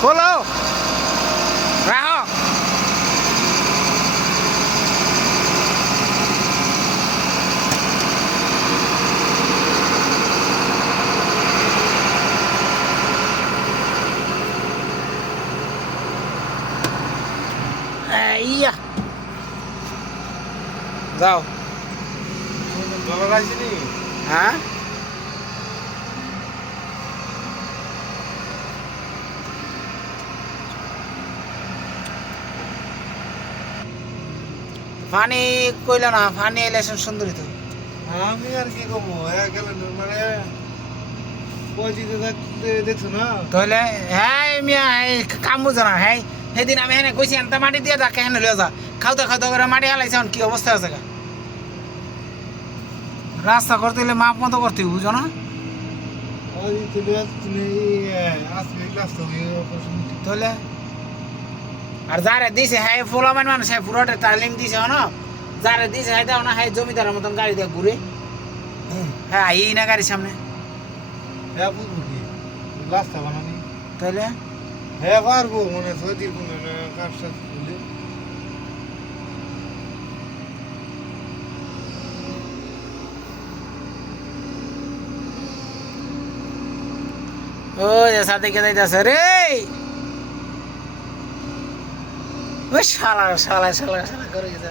খোলো রাখো। ইয়া যাও। হ্যাঁ ফানি কইল না, ফানি এলেশন সুন্দরী তো। আমি আর কি কমো মানে পজিতে থাকতে দেখছো না তাহলে হ্যাঁ মিয়া কাম বুঝো না। হ্যাঁ সেদিন আমি হেনে কইছি এনতা মাটি দিয়ে যাকে হেনে লয়ে যা, খাওতে খাওতে করে মাটি হালাইছে, এখন কি অবস্থা আছে গা। রাস্তা করতে হলে মাপ মতো করতে হবে, বুঝো না। আসবে ক্লাস তো তাহলে আর যারে দিছে হ্যাঁ ফোলামান মানুষ, হ্যাঁ পুরোটা তালিম দিছে না, যারে দিছে হ্যাঁ দাও না, হ্যাঁ জমিদারের মতন গাড়ি দিয়ে ঘুরে। হ্যাঁ এই না গাড়ির সামনে। হ্যাঁ বুঝবো কি রাস্তা বানানি তাহলে হ্যাঁ পারবো মানে সৌদির কোনো কাজ টাজ করলে ও সাথে কে যাইতেছে রে, ওই শালা শালা শালা শালা করে গেছে।